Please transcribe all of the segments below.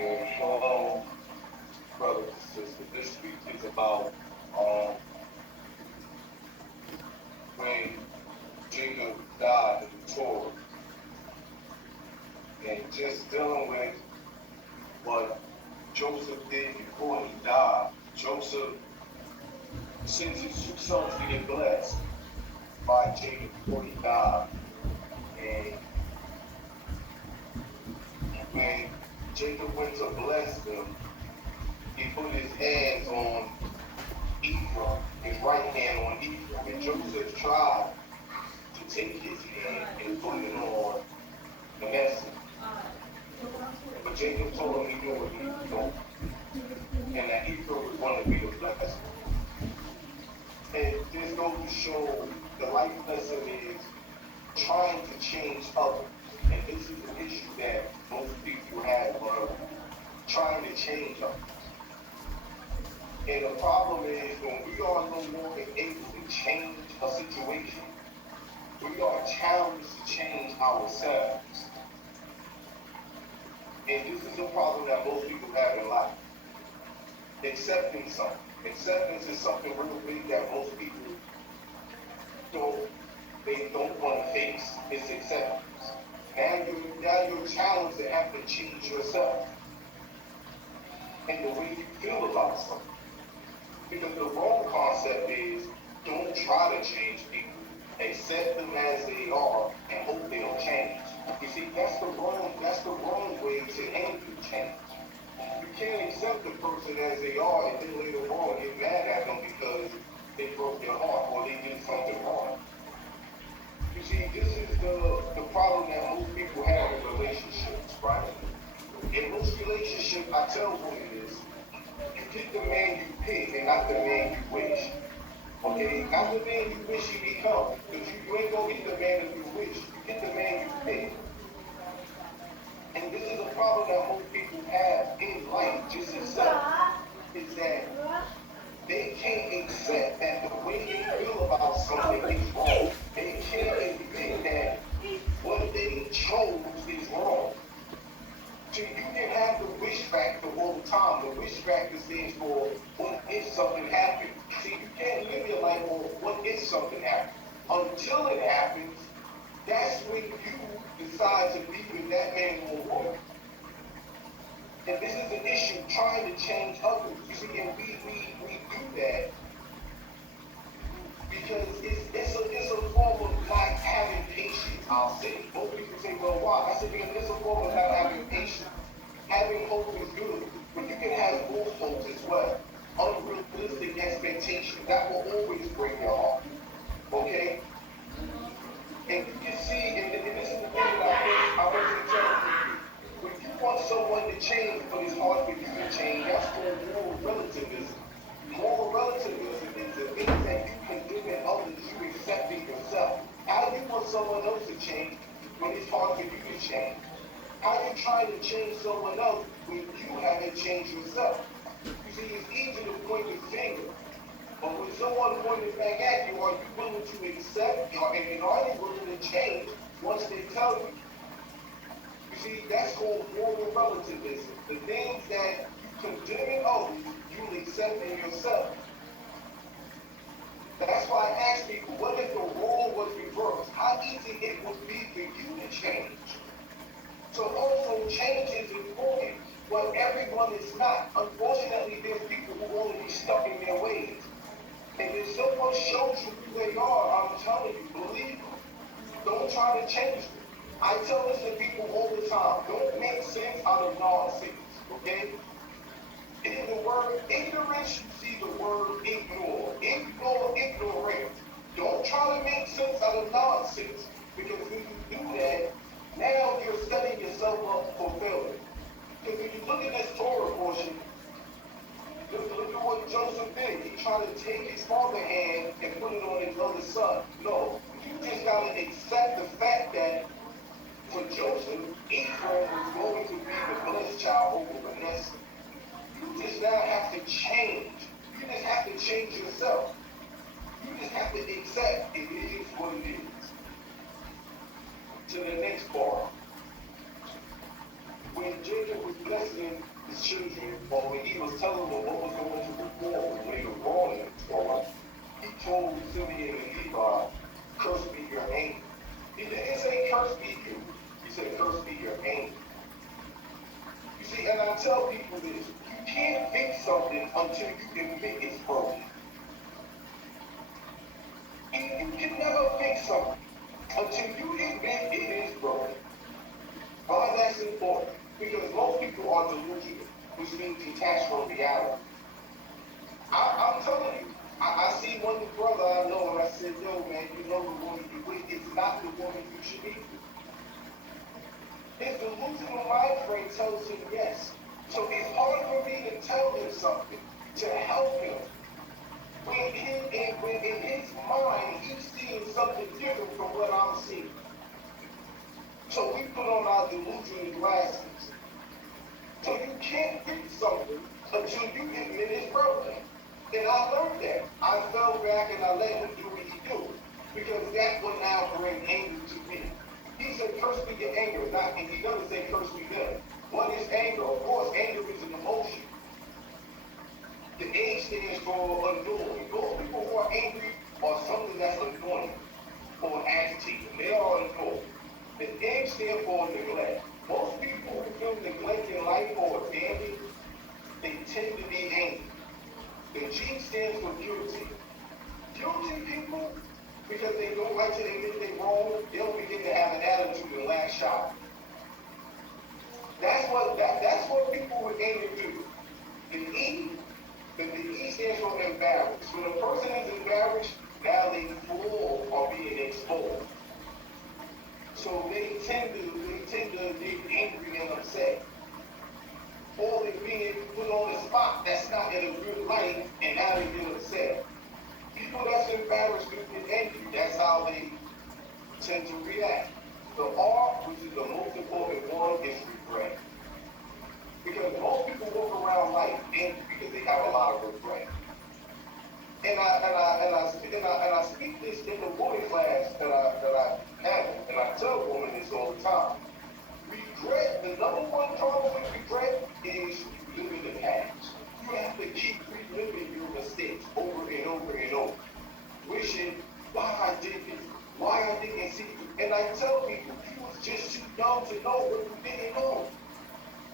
And shalom, brothers and sisters. This week is about when Jacob died in the Torah, and just dealing with what Joseph did before he died. Joseph sent his two sons to get blessed by Jacob before he died. And when Jacob went to bless them, he put his hands on Ephraim, his right hand on Ephraim, and Joseph tried to take his hand and put it on Manasseh. But Jacob told him he knew what he was doing, and that Ephraim was going to be the blessing. And this goes to show the life lesson is trying to change others. And this is an issue that most people have, trying to change others. And the problem is when we are no longer able to change a situation, we are challenged to change ourselves. And this is a problem that most people have in life. Accepting something. Acceptance is something real big that most people don't want to face. It's acceptance. Now you're challenged to have to change yourself and the way you feel about something. Because the wrong concept is don't try to change people. Accept them as they are and hope they'll change. You see, that's the wrong way to handle change. You can't accept the person as they are and then later on get mad at them because they broke your heart or they did something wrong. You see, this is the problem that most people have in relationships, right? In most relationships, I tell women this, you get the man you pick and not the man you wish. Okay? Not the man you wish you become. Because you ain't gonna get the man that you wish. You get the man you pick. And this is a problem that most people have in life, just itself, is that they can't accept that the way they feel about something is wrong. They can't admit that what they chose is wrong. So you can have the wish factor all the time. The wish factor stands for what if something happened. See, you can't live your life on what if something happened. Until it happens, that's when you decide to be with that man or woman. And this is an issue, trying to change others. You see, and we do that because it's a form of not having patience, I'll say. Most people say, well, why? I said, because it's a form of not having patience. Having hope is good, but you can have false hopes as well. Unrealistic expectations, that will always break your heart. Okay? And you can see, and this is the thing that I want to tell you, when you want someone to change, but it's hard for you to change, that's called moral relativism. Moral relativism is the things that you condemn in others, you accept in yourself. How do you want someone else to change when it's hard for you to change? How are you trying to change someone else when you haven't changed yourself? You see, it's easy to point the finger. But when someone pointed back at you, are you willing to accept and are you willing to change once they tell you? You see, that's called moral relativism. The things that you condemn in others, you accept in yourself. That's why I ask people, what if the role was reversed? How easy it would be for you to change? So also, change is important, but everyone is not. Unfortunately, there's people who want to be stuck in their ways. And if someone shows you who they are, I'm telling you, believe them. Don't try to change them. I tell this to people all the time. Don't make sense out of nonsense, okay? In the word ignorance, you see the word ignore. Ignore ignorance. Don't try to make sense out of nonsense. Because when you do that, now you're setting yourself up for failure. Because when you look at this Torah portion, look at what Joseph did. He tried to take his father's hand and put it on his other son. No, you just got to accept the fact that for Joseph, Ephraim was going to be the blessed child over Manasseh. You just now have to change. You just have to change yourself. You just have to accept it is what it is. To the next part. When Jacob was blessing his children, or when he was telling them what was going to perform when they were born in the Torah, he told Simeon and Levi, curse be your anger. He didn't say curse be you. He said curse be your anger. You see, and I tell people this, you can't fix something until you admit it's broken. You can never fix something until you admit it is broken. Why that's important? Because most people are delusional, which means detached from reality. I'm telling you, I see one brother I know, and I said, yo, man, you know the woman you with is not the woman you should be with. His delusional mind frame tells him yes. So it's hard for me to tell him something, to help him. When in his mind, he's seeing something different from what I'm seeing. So we put on our delusional glasses. So you can't fix something until you admit it's broken. And I learned that. I fell back and I let him do what he do. Because that will now bring anger to me. He said, curse me your anger. And he doesn't say curse me them. What is anger? Of course, anger is an emotion. The A stands for annoying. Those people who are angry are something that's annoying or agitating. They are annoying. The N stands for neglect. Most people who feel neglect in life or abandoned, they tend to be angry. The G stands for guilty. Guilty people, because they don't like to admit they're wrong, they'll begin to have an attitude and lash out. That's what people with anger do. The E stands for embarrassed. When a person is embarrassed, now they fall or being exposed. So they tend to get angry and upset. Or they're being put on the spot that's not in a good light, and now they get upset. People that's embarrassed and angry, that's how they tend to react. The R, which is the most important one, is regret. Because most people walk around life angry because they have a lot of regret. And I speak this in the woman class that I have, and I tell women this all the time. Regret, the number one problem with regret is you live in the past. You have to keep reliving your mistakes over and over and over. Wishing why I did this, why I didn't see it. And I tell people, you was just too young to know what you didn't know.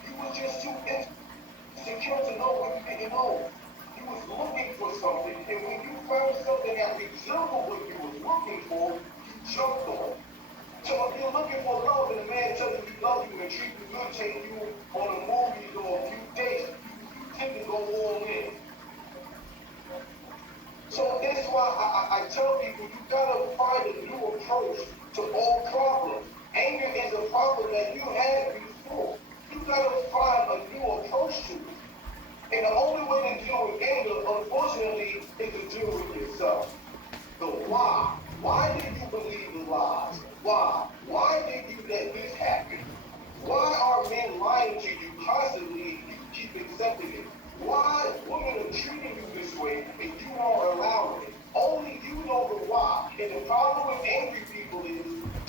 You was just too insecure to know what you didn't know. You was looking for something, and when you found something that resembled what you was looking for, you jumped on it. So if you're looking for love and a man telling you love you and treat you good, take you on a movie or a few dates, you tend to go all in. So that's why I tell people you gotta find a new approach to all problems. Anger is a problem that you had before. You gotta find a new approach to it. And the only way to deal with anger, unfortunately, is to deal with yourself. The why. Why did you believe the lies? Why? Why did you let this happen? Why are men lying to you constantly and you keep accepting it? Why women are treating you this way and you are allowing it? Only you know the why. And the problem with angry people is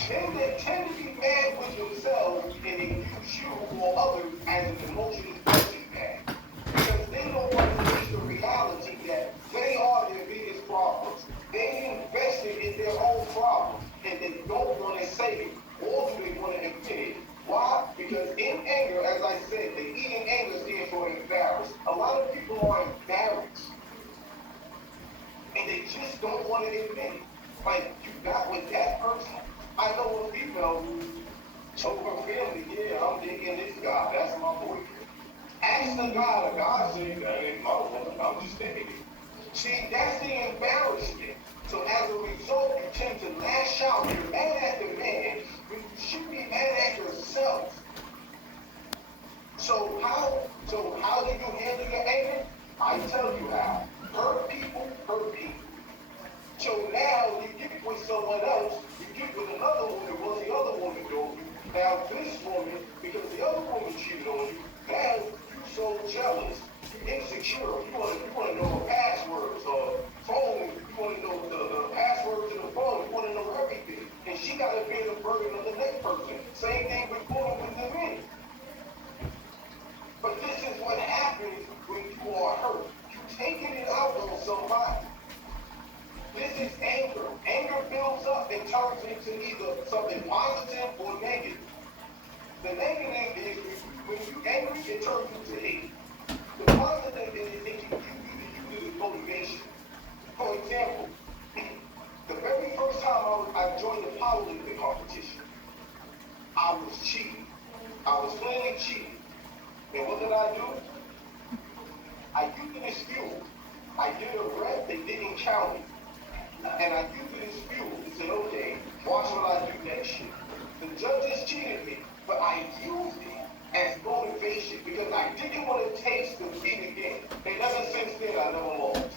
they tend to be mad with themselves and they use you or others as an emotional punching bag. Because they don't want to face the reality that they are their biggest problems. They invested in their own problems and they don't want to say it, or do they want to admit it? Why? Because in anger, as I said, the E in anger stands for embarrassed. A lot of people are embarrassed and they just don't want to admit it. Like, you got with that person. I know a female who told her family, yeah, I'm digging this guy, that's my boyfriend. Ask the God said, that ain't my woman, I'm just digging it. See, that's the embarrassment. So as a result, you tend to lash out. You're mad at the man when you should be mad at yourself. So how do you handle your anger? I tell you how. Hurt people, hurt people. So now you get with someone else, you get with another woman, what the other woman doing? Now this woman, because the other woman cheated on you, now you're so jealous. Insecure. You want to know her passwords or phone. You want to know the password to the phone. You want to know everything. And she got to bear the burden of the next person. Same thing with women with the men. But this somebody. This is anger. Anger builds up and turns into either something positive or negative. The negative is when you're angry, it turns into hate. The positive is it can use it as motivation. For example, the very first time I joined the powerlifting competition, I was cheating. I was clearly cheating. And what did I do? I used it as fuel. I did a rep, they didn't count it. And I used it as fuel. He said, okay, watch what I do next year. The judges cheated me, but I used it as motivation because I didn't want to taste defeat again. And ever since then, I never lost.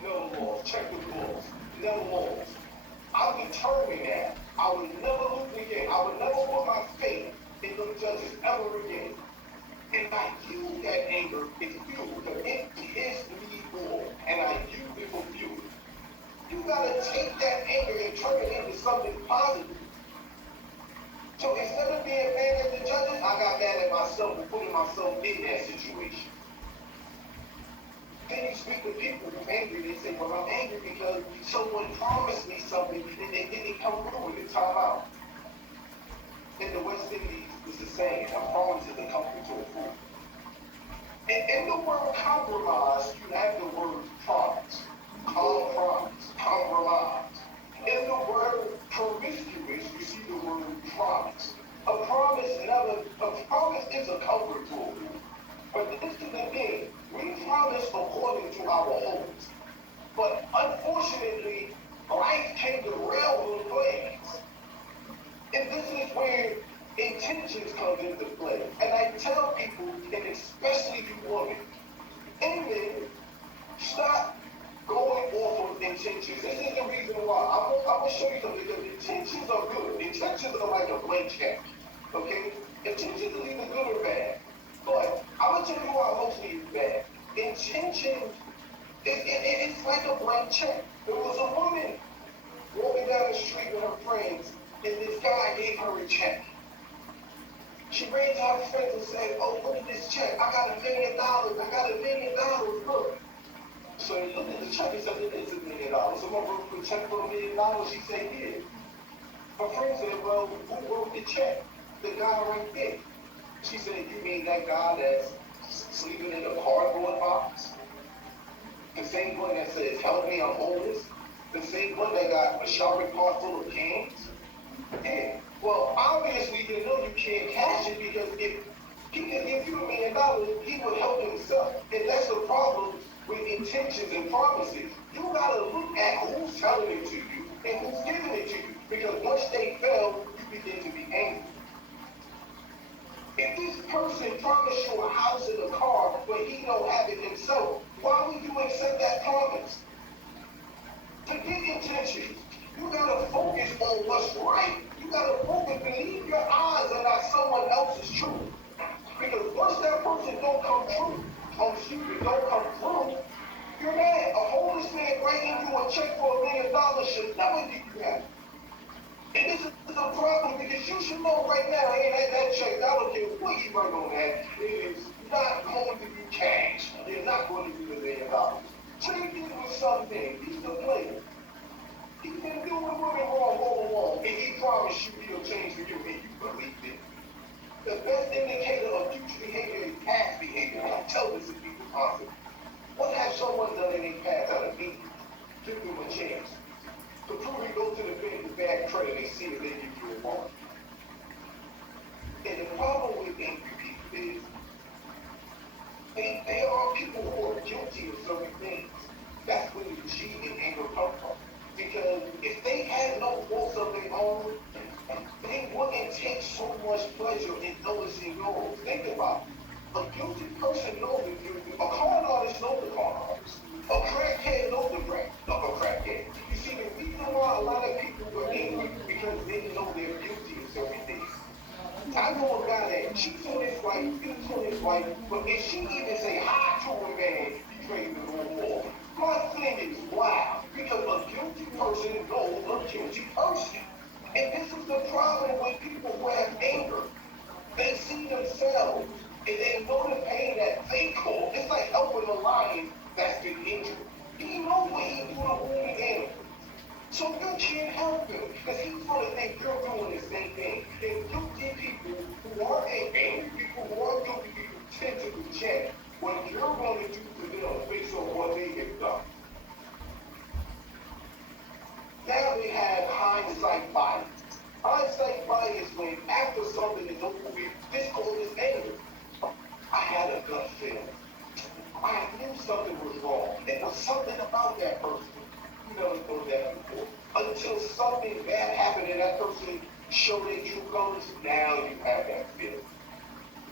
Never lost. Check the rules. Never lost. I'm determined that I would never lose again. I would never put my faith in those judges ever again. And I use that anger as fuel because it pissed me off. And I use it for fuel. You gotta take that anger and turn it into something positive. So instead of being mad at the judges, I got mad at myself for putting myself in that situation. Then you speak to people who are angry, they say, well, I'm angry because someone promised me something and they didn't come through with it, time out. In the West Indies, it's the saying, a promise is a comfort to a fool. And in the word compromise, you have the word promise. Compromise. In the word promiscuous, you see the word promise. A promise is a comfort to a fool. But this is the thing, we promise according to our hopes. But unfortunately, life can derail those plans. And this is where intentions come into play. And I tell people, and especially you women, men, stop going off of intentions. This is the reason why. I'm going to show you something because intentions are good. Intentions are like a blank check. Okay? Intentions are either good or bad. But I'm going to tell you why mostly it's bad. Intentions, it's like a blank check. There was a woman walking down the street with her friends, and this guy gave her a check. She ran to her friends and said, oh, look at this check. I got $1 million. I got $1 million. Look. So he looked at the check and said, it is $1 million. Someone wrote a check for $1 million. She said, yeah. Her friend said, well, who wrote the check? The guy right there. She said, you mean that guy that's sleeping in a cardboard box? The same one that says, help me, I'm homeless? The same one that got a shopping cart full of cans? Yeah. Well, obviously, you know you can't cash it because if he can give you $1 million, he would help himself. And that's the problem with intentions and promises. You gotta look at who's telling it to you and who's giving it to you. Because once they fail, you begin to be angry. If this person promised you a house and a car, but he don't have it himself, why would you accept that promise? Forget intentions. You gotta focus on what's right. You gotta focus, believe your eyes are not someone else's truth. Because once that person don't come through, don't come through, you're mad. A homeless man writing you a check for $1 million should never do that. And this is the problem because you should know right now, hey, that check, I don't care what you write on that, it is not going to be cash. It's not going to be $1 million. Trade this with something. He's the player. He's been doing women wrong all along, and he promised you he'll change for you, and you believe it. The best indicator of future behavior is past behavior. I tell this to people constantly. What has someone done in their past out of me? Give them a chance. To prove it, go to the bank with bad credit and see if they give you a loan. And the problem with angry people is they are people who are guilty of certain things. That's where the cheat and anger come from. Because if they had no faults of their own, they wouldn't take so much pleasure in noticing yours. Think about it. A guilty person knows the guilty. A con artist knows the con artist. A crackhead knows the crackhead. You see, the reason why a lot of people are angry because they know they're guilty of certain things. I know a guy that cheats on his wife, beats on his wife, but if she even say hi to a man, he's ready to go more. My thing is, wow, because a guilty person knows a guilty person. And this is the problem with people who have anger. They see themselves and they know the pain that they cause. It's like helping a lion that's been injured. He knows what he's doing on wounded animals. So you can't help him because he's going to think you're doing the same thing. And guilty people who are angry people who are guilty people tend to reject what you're going to do to them based on what they have done. Now we have hindsight bias. Hindsight bias is when after something is over with, this causes anger. I had a gut feeling. I knew something was wrong. There was something about that person. You never thought that before. Until something bad happened and that person showed their true colors, now you have that feeling.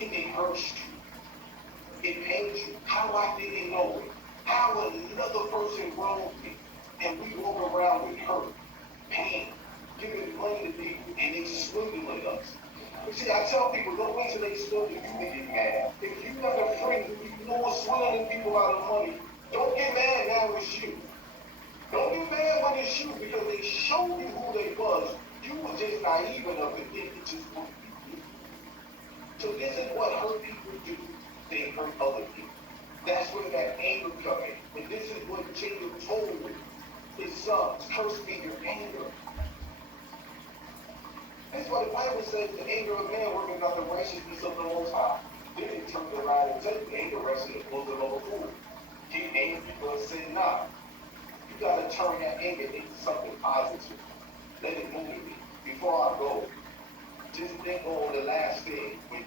And it hurts you. It pains you. How I didn't know it. How another person wronged me. And we walk around with hurt, pain, giving money to people and exploiting us. You see, I tell people, don't wait till they exploit you to get mad. If you have a friend who you know is swindling people out of money, don't get mad now it's you. Don't get mad when it's you because they showed you who they was. You were just naive enough to think it just wouldn't be you. So this is what hurt people do. They hurt other people. That's where that anger comes in. And this is what Jacob told his sons, curse me your anger. That's why the Bible says the anger of man working out the righteousness of the Most High. Then it turns around and tells you anger rests in the bosom of a fool. Get angry but sin not. You gotta turn that anger into something positive. Let it move you. Before I go, just think on the last day when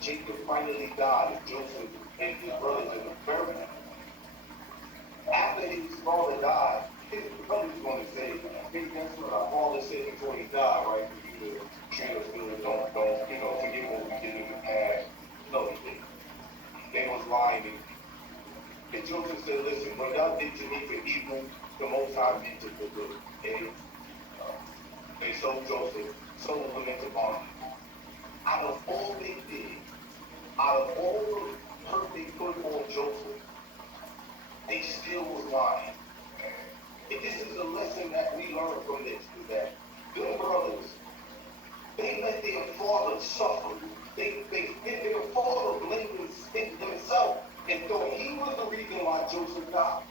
Jacob finally died and Joseph and his brothers in the buried him. After his father died, his brother's going to say, hey, that's what our father said before he died, right? For you to treat us good, don't, forget what we did in the past. No, he didn't. They was lying to you. And Joseph said, listen, what y'all did to me for evil, the Most High did to for good. And they sold Joseph, sold him into bondage. Out of all they did, out of all the hurt they put on Joseph, they still was lying. And this is a lesson that we learn from this, is that their brothers, they let their father suffer. Their father blamed themselves and thought he was the reason why Joseph died.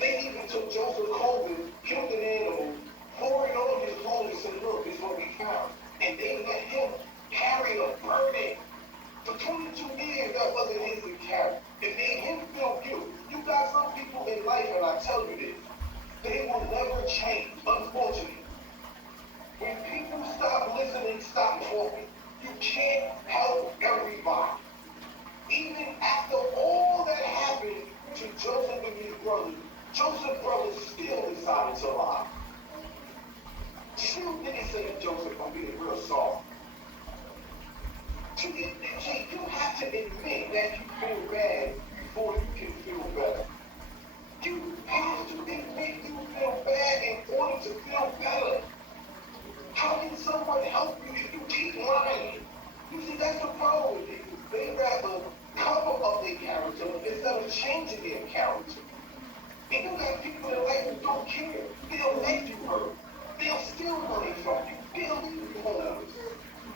They even took Joseph home and killed an animal, poured it on his clothes and said, look, this is what we found. And they let him carry a burden. For 22 years, that wasn't his to carry. It made him feel guilty. You got some people in life, and I tell you this, they will never change, unfortunately. When people stop listening, stop talking, you can't help everybody. Even after all that happened to Joseph and his brothers, Joseph's brothers still decided to lie. Still didn't say to Joseph, I'm being real soft. You have to admit that you feel bad before you can feel better. You have to admit you feel bad in order to feel better. How can someone help you if you keep lying? You see, that's the problem with people. They rather cover up their character instead of changing their character. And you got people in life who don't care. They'll make you hurt. They'll steal money from you. They'll leave you homeless.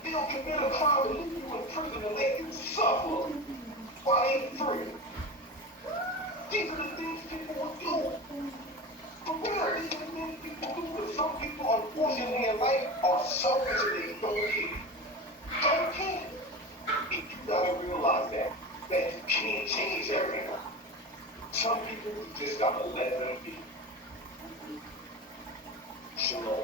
They'll commit a crime and leave you in prison and let you suffer while they free. These are the things people will do. For real, these are the things people do. But some people, unfortunately, in life are selfish and they don't care. Don't care. And you gotta realize that you can't change everyone. Some people, you just gotta let them be. Shalom.